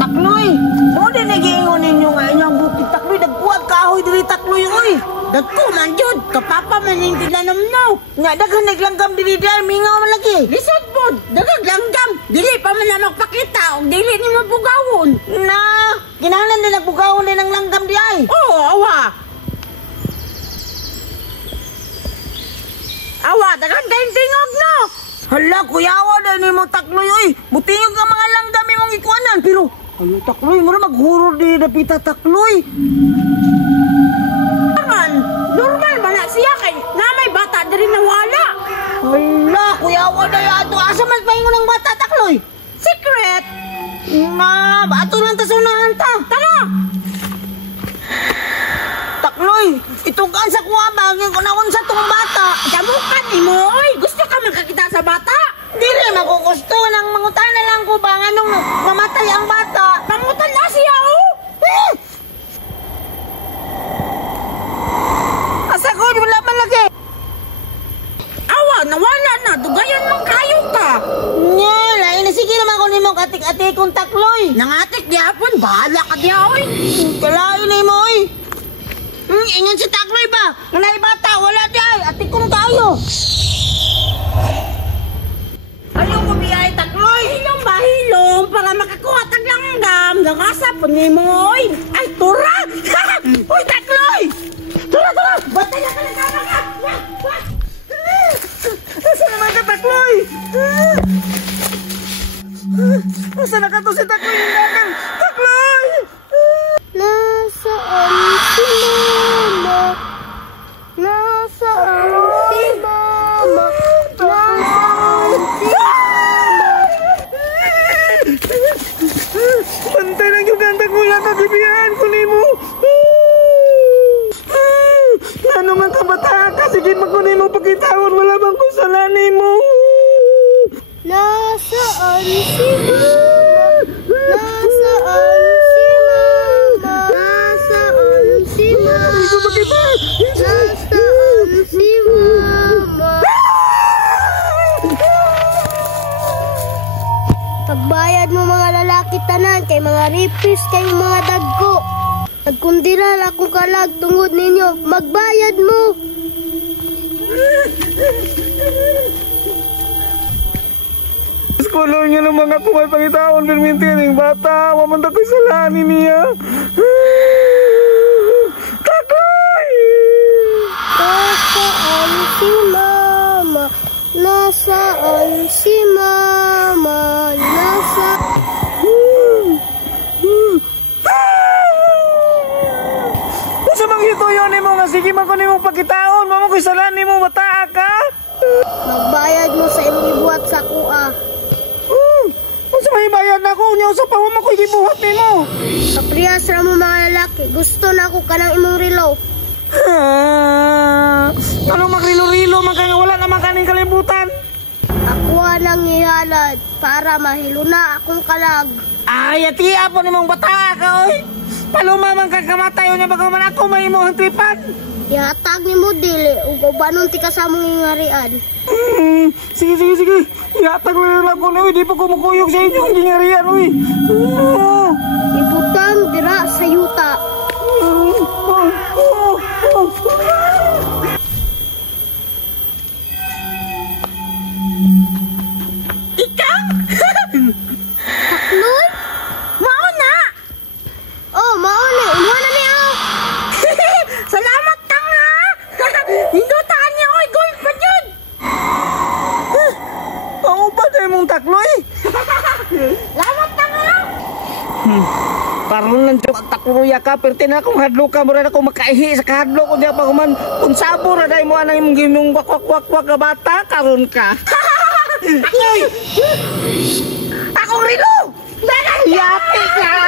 Takloy, mo din nagiingon ninyo nga inyong bukid Takloy, dagkuwag kahoy diri Takloy oy. Dagko man jud, kapapa man ning tinanamnaw. Nga daghan naglanggam diri dai mingaw man lagi. Lisod pod, daghang langgam. Dili pa man na magpakita og dili ni mabugawon. Na, kinahanglan din nagbugawon din ang langgam di ay. Oo, awa. Awa, daghang tingog no. Hala, kuyawa dahil ni mong Takloy, oy. Butingog ang mga langgam mong ikuanan. Pero, ano Takloy, mo na maghuror di napita Takloy. Naman, normal ba na siya kay na may bata na rin nawala. Hala, kuyawa dahil ato. Asa man pahingon ng bata Takloy? Secret. Ma, ato lang tasunahan ta. Tara. Takloy, itugan sa kuha bagay ko na unsa tong bata. Jamukan ni mo, oy. Gusto ka makakita sa bata? Dili makukusto nang mangutan na lang ko ba nganong mamatay ang bata. Mangutan na siya, oh. Asa ko, wala man lagi. Awa, nawala na. Dugayan mang kayo ka. Nya, lain na sige naman ko ni mo katik-atik kong Takloy. Nangatik di hapon, bahala ka di oy. Kalain ni mo, oy. Ingon si Takloy ba? Nanay bata, wala di ay. Atik kong tayo. Ayaw ko biyay Takloy. Hilong ba hilong para makakuha taglanggam. Gangasa po ni mo, oy. Ay, tura. Uy, Takloy. Tura. Batay na ka na ka. Asa naman ka, Takloy? Asa na ka to si Takloy? Takloy! Nasaan si Mama? Nasaan si Mama? Nasaan si Mama? Bantay lang yung ganda ko yan. Kagibihan ko ni mo. Ano man ka bata ka? Sige magkunin mo pagkitawon. Wala bang kusalanin mo? Nasaan si Mama? Nasaan si Mama? Nasaan si Mama? Nasaan si Mama? Pagbayad mo mga lalaki tanan kay mga ripis kay mga dagko. Nagkundiran akong kalag tungod ninyo. Magbayad mo. Kulong niya ng mga kumay pangitaon permintin ng bata. Waman tako'y salanin niya. Takloy! Nasaan si Mama? Nasaan si Mama? Sa mga ito yun mo nga sige man ko ni mong pagkitaon. Waman ko'y salanin mo bata ka. Magbayad mo sa imong ibuhat sa kuha. Kung sa mahibayan na ko, niya sa pawa mo ko'y gibuhat ni mo. Kapriyas ra mo mga lalaki. Gusto na ako kanang imong rilo. Anong magrilo-rilo man kaya wala naman kaning kalibutan. Ako nang ihalad para mahiluna akong kalag. Ay, atiya po ni mong bata ka, oy. Paluma man kakamatay niya bago man ako may imong tripan. Ihatag ni mo dili ug ubanon ti ka sa mong ingarian. Sige. Ihatag lang ako na, di pa ko makuyog sa inyong gingarian, oy. Ibutang dira sa yuta. Ikaw? Takloy? Mauna! Oh, mauna. Inuha na niya. Salamat ka nga! Hindutaan niya, oy! Gold pa yun! Ang upa na mong Takloy! Salamat ka nga. Parang nandiyo ang Takloy ka, pero tinan akong hadlo ka mo rin ako makaihi sa kahadlo ko niya pa kuman kung sabo na dahil mo anang imong gimong wakwak-wakwak na bata, karon ka! Takloy! Akong rilo! Yati ka!